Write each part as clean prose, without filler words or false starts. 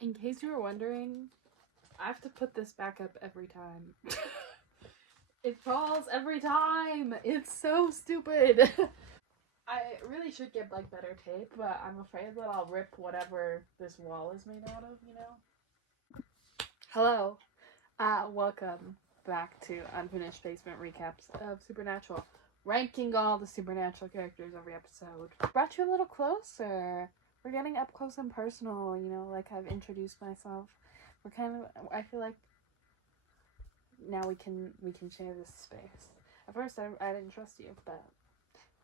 In case you were wondering, I have to put this back up every time. It falls every time! It's so stupid! I really should get, like, better tape, but I'm afraid that I'll rip whatever this wall is made out of, you know? Hello. Welcome back to Unfinished Basement Recaps of Supernatural. Ranking all the Supernatural characters every episode. Brought you a little closer. We're getting up close and personal, you know, like I've introduced myself. We're kind of, I feel like now we can share this space. At first I didn't trust you, but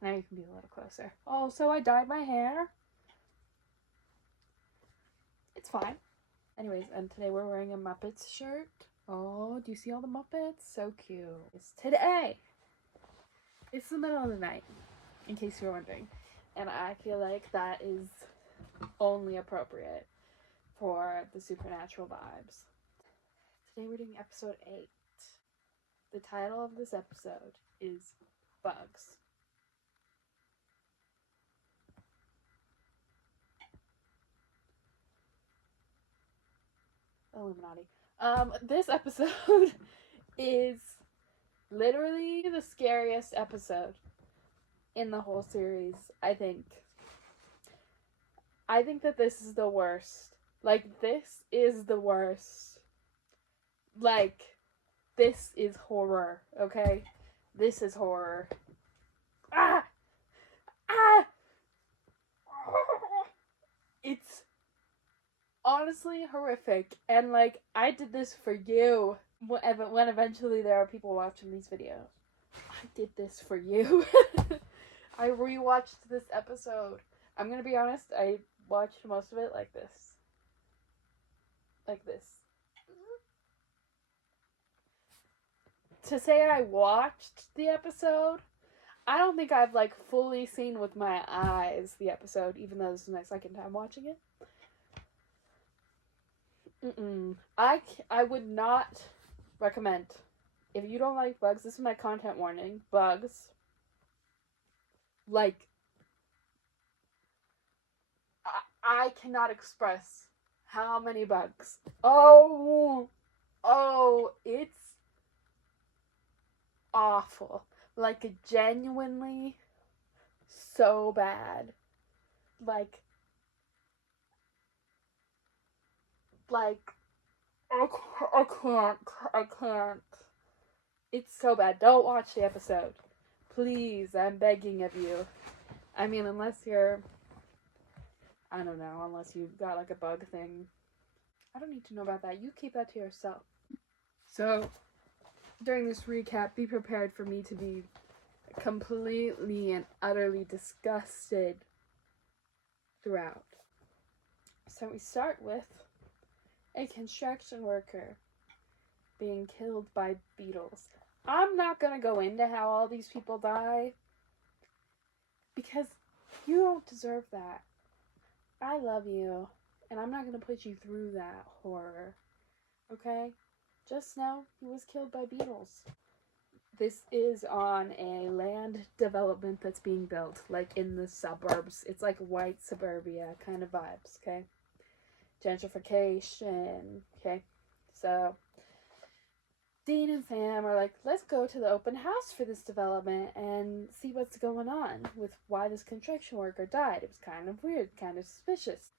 now you can be a little closer. Oh, so I dyed my hair. It's fine. Anyways, and today we're wearing a Muppets shirt. Oh, do you see all the Muppets? So cute. It's today. It's the middle of the night, in case you're wondering. And I feel like that is only appropriate for the supernatural vibes. Today we're doing episode 8. The title of this episode is Bugs. Illuminati. This episode is literally the scariest episode in the whole series, I think. I think that this is the worst. Like, this is the worst. Like, this is horror, okay? This is horror. Ah! Ah! It's honestly horrific. And, like, I did this for you. When eventually there are people watching these videos. I did this for you. I rewatched this episode. I'm gonna be honest, I watched most of it like this. Like this. To say I watched the episode, I don't think I've, like, fully seen with my eyes the episode, even though this is my second time watching it. I would not recommend. If you don't like bugs, this is my content warning. Bugs. Like, I cannot express how many bugs. Oh, it's awful. Like, genuinely so bad. Like, I can't. It's so bad. Don't watch the episode. Please, I'm begging of you. I mean, unless you're, I don't know, unless you've got, like, a bug thing. I don't need to know about that. You keep that to yourself. So, during this recap, be prepared for me to be completely and utterly disgusted throughout. So we start with a construction worker being killed by beetles. I'm not gonna go into how all these people die, because you don't deserve that. I love you, and I'm not gonna put you through that horror, okay? Just know he was killed by beetles. This is on a land development that's being built, like in the suburbs. It's like white suburbia kind of vibes, okay? Gentrification, okay? So Dean and Sam are like, let's go to the open house for this development and see what's going on with why this construction worker died. It was kind of weird, kind of suspicious.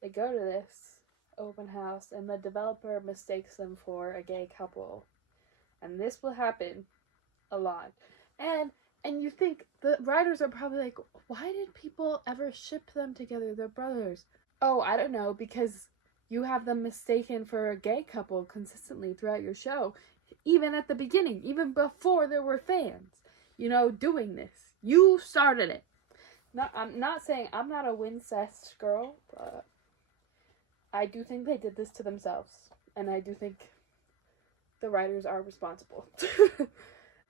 They go to this open house and the developer mistakes them for a gay couple. And this will happen a lot. And you think the writers are probably like, why did people ever ship them together? They're brothers. Oh, I don't know, because you have them mistaken for a gay couple consistently throughout your show. Even at the beginning, even before there were fans, you know, doing this. You started it. I'm not saying I'm not a Wincest girl, but I do think they did this to themselves. And I do think the writers are responsible.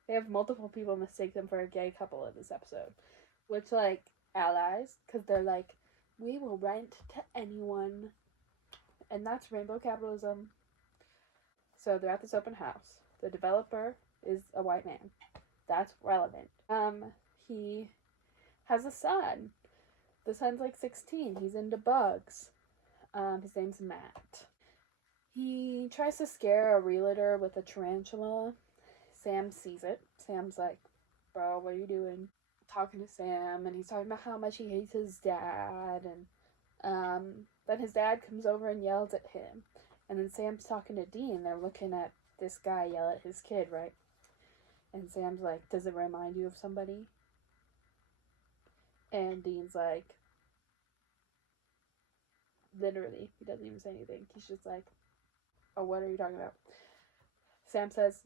They have multiple people mistake them for a gay couple in this episode. Which, like, allies, because they're like, we will rent to anyone. And that's rainbow capitalism. So they're at this open house. The developer is a white man. That's relevant. He has a son. The son's like 16. He's into bugs. His name's Matt. He tries to scare a realtor with a tarantula. Sam sees it. Sam's like, bro, what are you doing? Talking to Sam, and he's talking about how much he hates his dad, and then his dad comes over and yells at him. And then Sam's talking to Dean. They're looking at this guy yell at his kid, right? And Sam's like, does it remind you of somebody? And Dean's like, literally, he doesn't even say anything. He's just like, oh, what are you talking about? Sam says,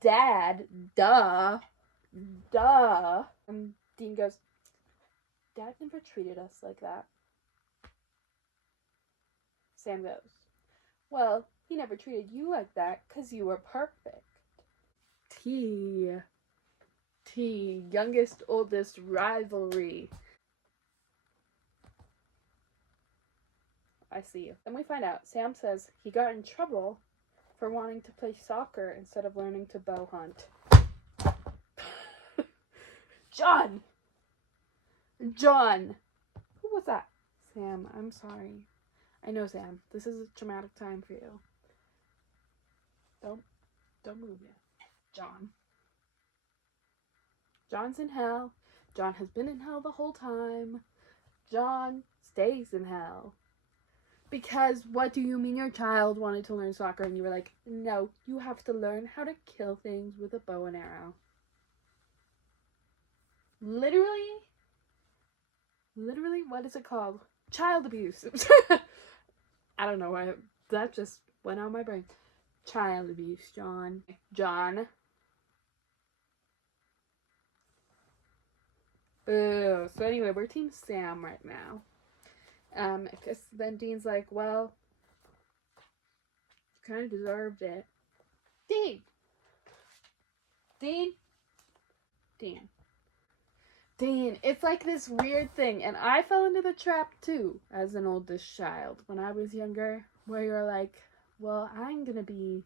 Dad, duh. And Dean goes, Dad never treated us like that. Sam goes, well, he never treated you like that because you were perfect. Youngest, oldest rivalry. I see you. Then we find out Sam says he got in trouble for wanting to play soccer instead of learning to bow hunt. John! Who was that? Sam, I'm sorry. I know, Sam. This is a traumatic time for you. Don't move yet. John's in hell. John has been in hell the whole time. John stays in hell. Because what do you mean your child wanted to learn soccer and you were like, no, you have to learn how to kill things with a bow and arrow. Literally, what is it called? Child abuse. I don't know why that just went out of my brain. Child abuse, John. Boo. So anyway, we're Team Sam right now. Because then Dean's like, well, you kind of deserved it. Dean, it's like this weird thing, and I fell into the trap too as an oldest child when I was younger, where you're like, well, I'm gonna be,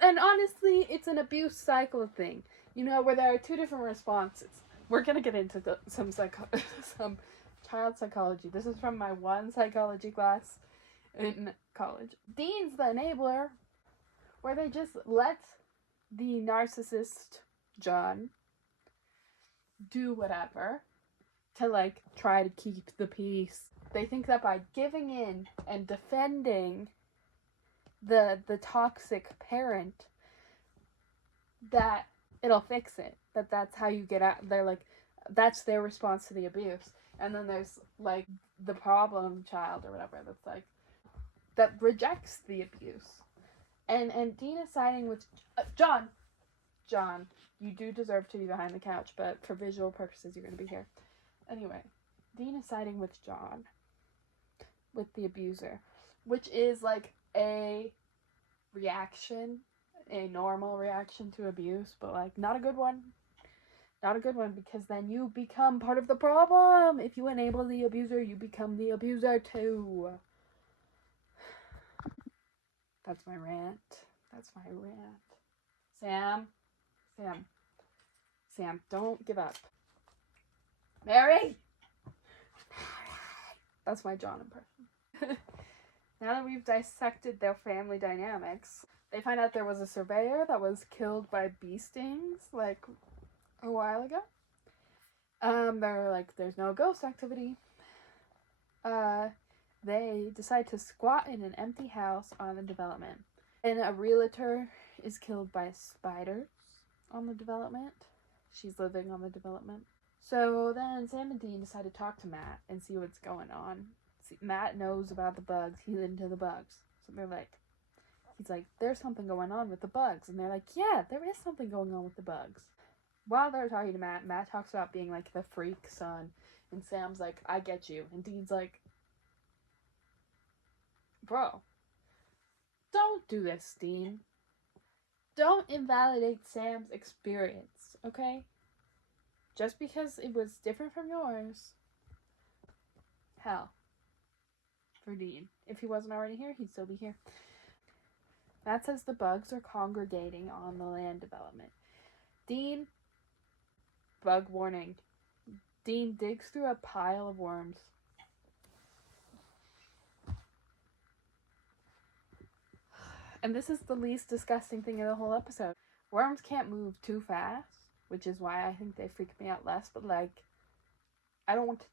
and honestly, it's an abuse cycle thing, you know, where there are two different responses. We're gonna get into some child psychology. This is from my one psychology class in college. Dean's the enabler, where they just let the narcissist, John, do whatever to, like, try to keep the peace. They think that by giving in and defending the toxic parent, that it'll fix it. That's how you get out. They're like, that's their response to the abuse. And then there's, like, the problem child or whatever that's like, that rejects the abuse. And Dean is siding with John, you do deserve to be behind the couch, but for visual purposes, you're going to be here. Anyway, Dean is siding with John, with the abuser, which is like a reaction, a normal reaction to abuse, but like not a good one. Not a good one, because then you become part of the problem. If you enable the abuser, you become the abuser too. That's my rant. Sam, don't give up. Mary! That's my John impression. Now that we've dissected their family dynamics, they find out there was a surveyor that was killed by bee stings, like, a while ago. They're like, there's no ghost activity. They decide to squat in an empty house on the development. And a realtor is killed by spiders on the development. She's living on the development. So then Sam and Dean decide to talk to Matt and see what's going on. Matt knows about the bugs. He's into the bugs. So he's like, there's something going on with the bugs. And they're like, yeah, there is something going on with the bugs. While they're talking to Matt talks about being like the freak son. And Sam's like, I get you. And Dean's like, bro, don't do this, Dean. Don't invalidate Sam's experience, okay? Just because it was different from yours. Hell. For Dean. If he wasn't already here, he'd still be here. Matt says the bugs are congregating on the land development. Dean, bug warning. Dean digs through a pile of worms. And this is the least disgusting thing in the whole episode. Worms can't move too fast, which is why I think they freak me out less, but like, I don't want to.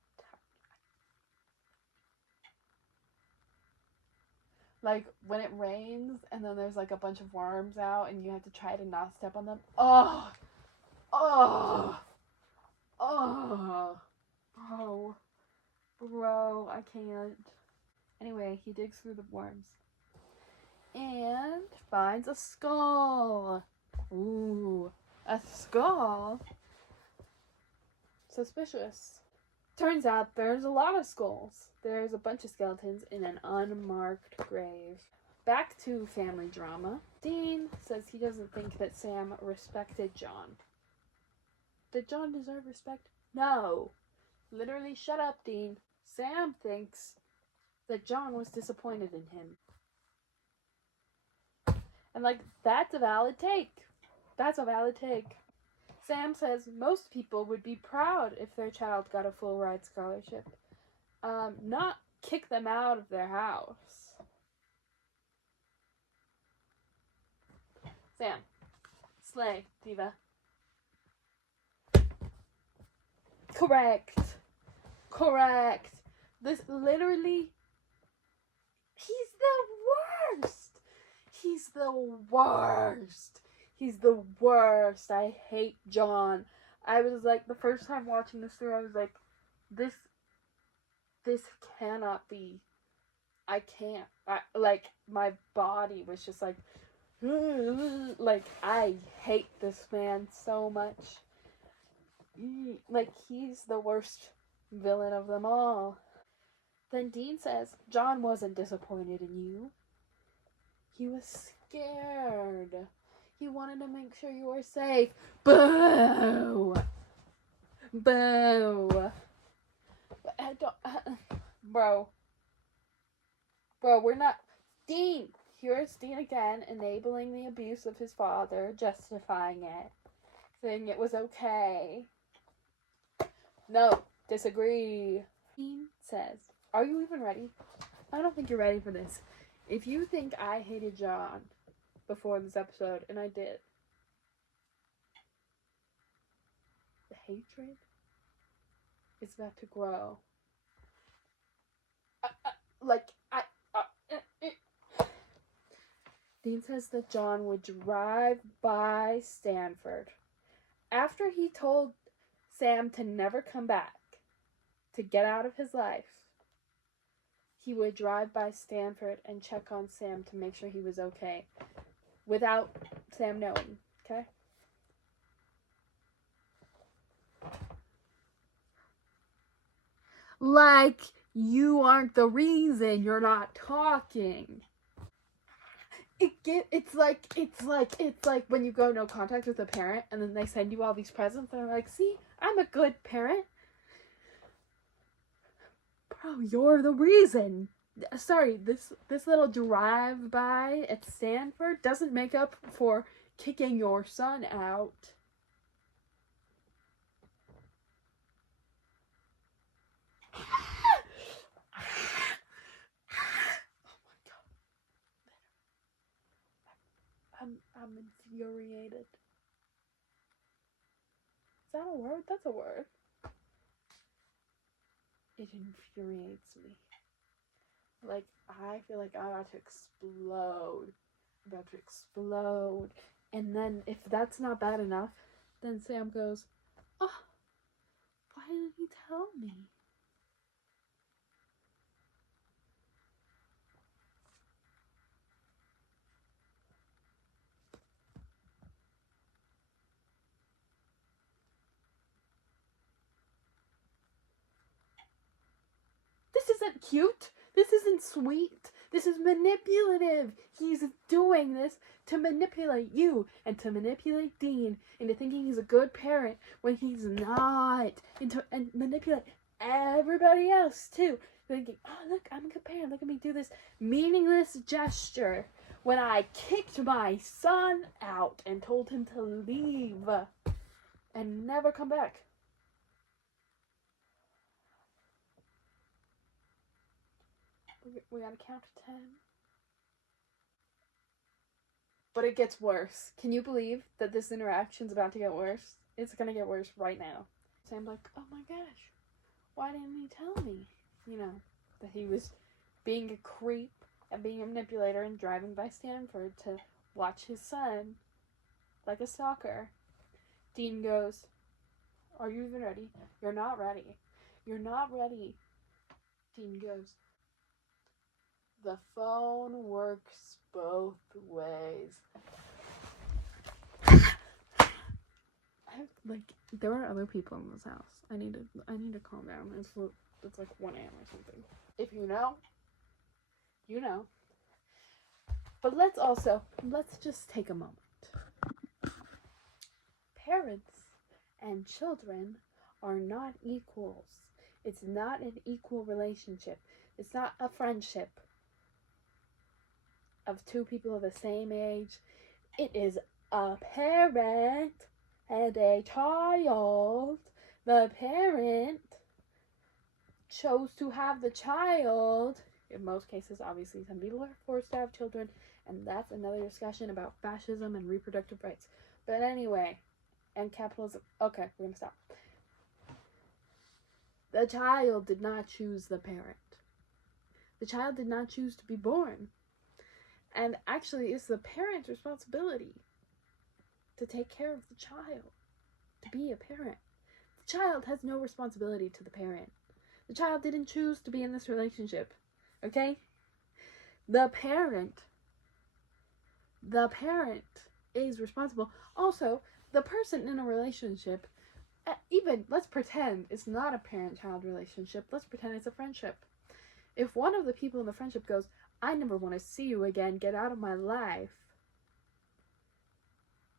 Like, when it rains and then there's like a bunch of worms out and you have to try to not step on them. Oh! Oh! Oh! Bro. Bro, I can't. Anyway, he digs through the worms. And finds a skull. Ooh. A skull? Suspicious. Turns out there's a lot of skulls. There's a bunch of skeletons in an unmarked grave. Back to family drama. Dean says he doesn't think that Sam respected John. Did John deserve respect? No. Literally, shut up, Dean. Sam thinks that John was disappointed in him. And like, that's a valid take. That's a valid take. Sam says most people would be proud if their child got a full ride scholarship. Not kick them out of their house. Sam. Slay, diva. Correct. Correct. This literally... He's the worst. He's the worst. He's the worst. I hate John. I was like, the first time watching this through, I was like, this cannot be. I can't. Like, my body was just like, I hate this man so much. Like, he's the worst villain of them all. Then Dean says, John wasn't disappointed in you. He was scared. He wanted to make sure you were safe. Boo! Boo! I don't... Bro, we're not... Dean! Here's Dean again, enabling the abuse of his father, justifying it, saying it was okay. No, disagree. Dean says, are you even ready? I don't think you're ready for this. If you think I hated John before this episode, and I did, the hatred is about to grow. Dean says that John would drive by Stanford. After he told Sam to never come back, to get out of his life, he would drive by Stanford and check on Sam to make sure he was okay, without Sam knowing, okay? Like, you aren't the reason you're not talking. It's like when you go no contact with a parent and then they send you all these presents and they're like, see, I'm a good parent. Bro, you're the reason. Sorry, this little drive-by at Stanford doesn't make up for kicking your son out. I'm infuriated. Is that a word? That's a word. It infuriates me. Like, I feel like I'm about to explode. And then, if that's not bad enough, then Sam goes, oh, why didn't he tell me? This isn't cute. This isn't sweet. This is manipulative. He's doing this to manipulate you and to manipulate Dean into thinking he's a good parent when he's not. And manipulate everybody else too. Thinking, oh, look, I'm a good parent. Look at me do this meaningless gesture when I kicked my son out and told him to leave and never come back. We gotta count to 10. But it gets worse. Can you believe that this interaction's about to get worse? It's gonna get worse right now. So I'm like, oh my gosh, why didn't he tell me? You know, that he was being a creep and being a manipulator and driving by Stanford to watch his son like a stalker. Dean goes, are you even ready? You're not ready. You're not ready. Dean goes, the phone works both ways. There are other people in this house. I need to calm down. It's like 1 a.m. or something. If you know, you know. But let's just take a moment. Parents and children are not equals. It's not an equal relationship. It's not a friendship of two people of the same age. It is a parent and a child. The parent chose to have the child. In most cases, obviously, some people are forced to have children, and that's another discussion about fascism and reproductive rights. But anyway, and capitalism. Okay, we're gonna stop. The child did not choose the parent. The child did not choose to be born. And actually, it's the parent's responsibility to take care of the child, to be a parent. The child has no responsibility to the parent. The child didn't choose to be in this relationship, okay? The parent is responsible. Also, the person in a relationship, even, let's pretend it's not a parent-child relationship. Let's pretend it's a friendship. If one of the people in the friendship goes, I never want to see you again, get out of my life,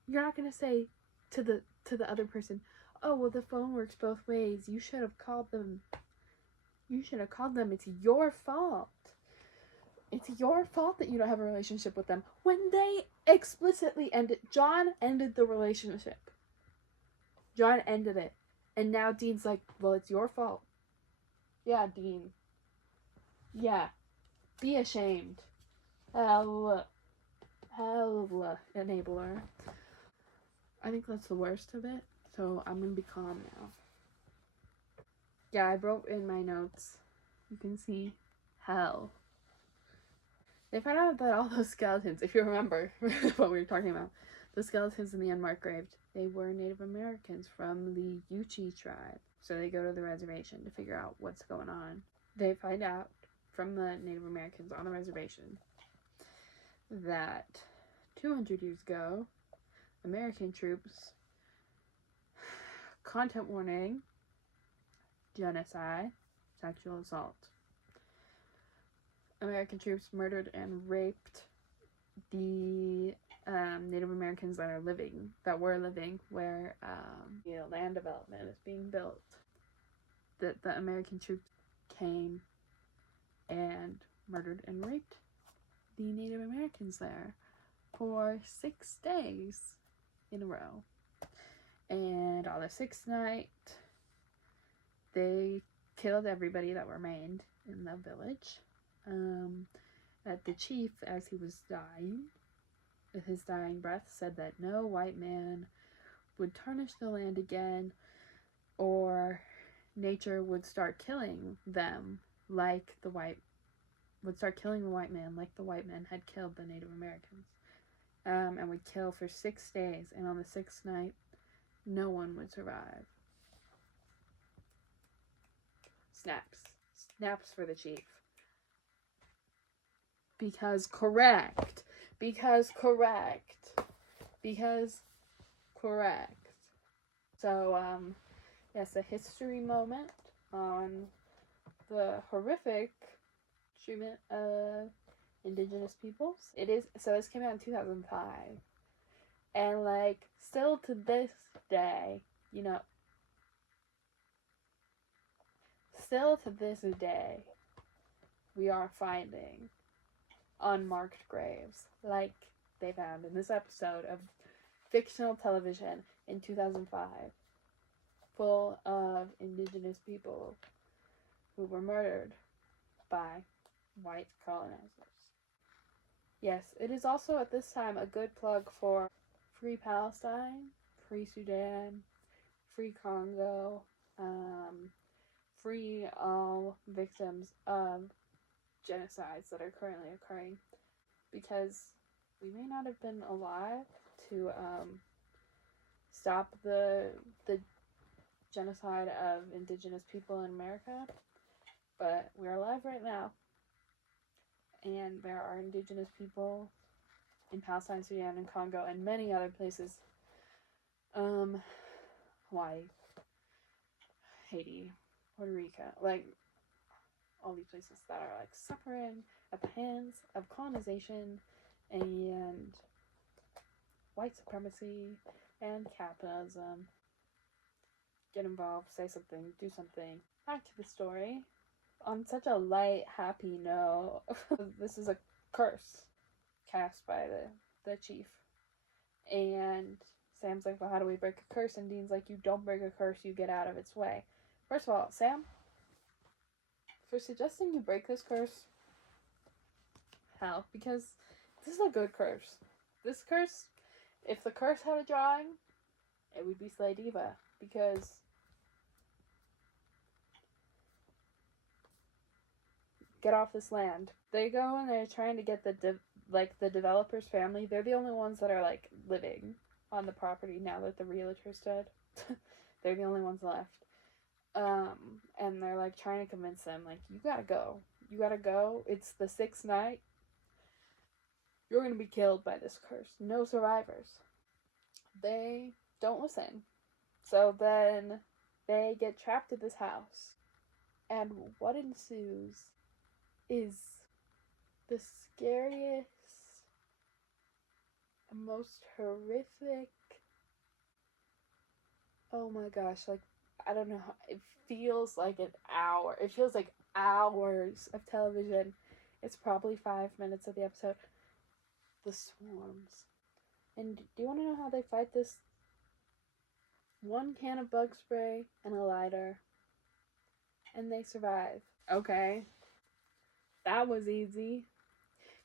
you're not going to say to the other person, oh, well, the phone works both ways. You should have called them. It's your fault. It's your fault that you don't have a relationship with them. When they explicitly ended, John ended the relationship. John ended it. And now Dean's like, well, it's your fault. Yeah, Dean. Yeah. Be ashamed. Hell enabler. I think that's the worst of it. So I'm going to be calm now. Yeah, I wrote in my notes. You can see hell. They found out that all those skeletons, if you remember what we were talking about, the skeletons in the unmarked grave, they were Native Americans from the Yuchi tribe. So they go to the reservation to figure out what's going on. They find out from the Native Americans on the reservation that 200 years ago, American troops, content warning, genocide, sexual assault. American troops murdered and raped the Native Americans that were living where land development is being built. The American troops came and murdered and raped the Native Americans there for 6 days in a row. And on the 6th night, they killed everybody that remained in the village. The chief, as he was dying, with his dying breath, said that no white man would tarnish the land again, or nature would start killing them like the white man had killed the Native Americans, and would kill for 6 days, and on the 6th night, no one would survive. Snaps for the chief. Because correct. So, yes, a history moment on the horrific treatment of indigenous peoples. This came out in 2005. And, still to this day, we are finding unmarked graves, like they found in this episode of fictional television in 2005, full of indigenous people who were murdered by white colonizers. Yes, it is also at this time a good plug for Free Palestine, Free Sudan, Free Congo, free all victims of genocides that are currently occurring, because we may not have been alive to stop the genocide of indigenous people in America, but we're alive right now, and there are indigenous people in Palestine, Sudan, and Congo, and many other places. Hawaii, Haiti, Puerto Rico, like all these places that are like suffering at the hands of colonization and white supremacy and capitalism. Get involved, say something, do something. Back to the story. On such a light, happy note, this is a curse cast by the chief. And Sam's like, well, how do we break a curse? And Dean's like, you don't break a curse, you get out of its way. First of all, Sam, for suggesting you break this curse, how? Because this is a good curse. This curse, if the curse had a drawing, it would be Slay Diva. Because get off this land. They go and they're trying to get the developer's family. They're the only ones that are like living on the property now that the realtor's dead. They're the only ones left. And they're like trying to convince them, like, you gotta go. You gotta go. It's the 6th night. You're gonna be killed by this curse. No survivors. They don't listen. So then they get trapped in this house. And what ensues is the scariest, most horrific, oh my gosh, like, I don't know, it feels like an hour. It feels like hours of television. It's probably 5 minutes of the episode. The swarms. And do you want to know how they fight this? 1 can of bug spray and a lighter. And they survive. Okay. That was easy.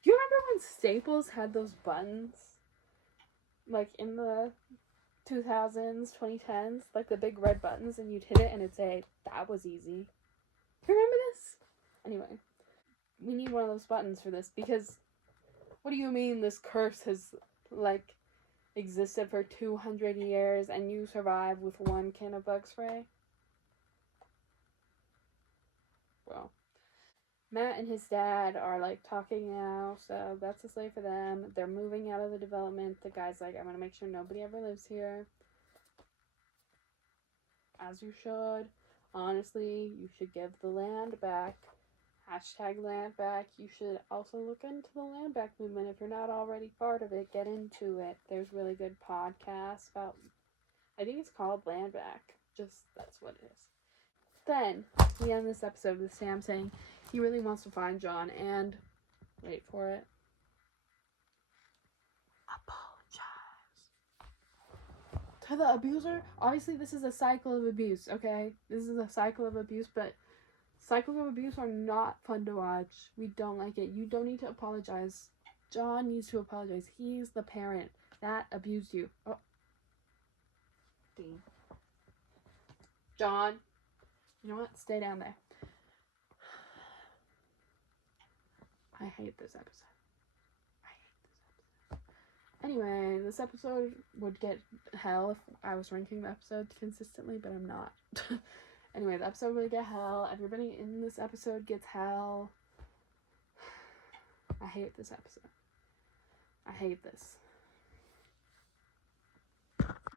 Do you remember when Staples had those buttons? Like in the 2000s, 2010s? Like the big red buttons, and you'd hit it and it'd say, that was easy. Do you remember this? Anyway. We need one of those buttons for this, because what do you mean this curse has, like, existed for 200 years and you survive with 1 can of bug spray? Well, Matt and his dad are like talking now, so that's a slay for them. They're moving out of the development. The guy's like, I'm gonna make sure nobody ever lives here. As you should. Honestly, you should give the land back. Hashtag land back. You should also look into the land back movement. If you're not already part of it, get into it. There's really good podcasts about, I think it's called Land Back. Just, that's what it is. Then, we end this episode with Sam saying he really wants to find John and, wait for it, apologize to the abuser. Obviously, this is a cycle of abuse, okay? This is a cycle of abuse, but cycles of abuse are not fun to watch. We don't like it. You don't need to apologize. John needs to apologize. He's the parent that abused you. Oh. Dean. John. You know what? Stay down there. I hate this episode. Anyway, this episode would get hell if I was ranking the episodes consistently, but I'm not. Anyway, the episode would get hell. Everybody in this episode gets hell. I hate this episode. I hate this.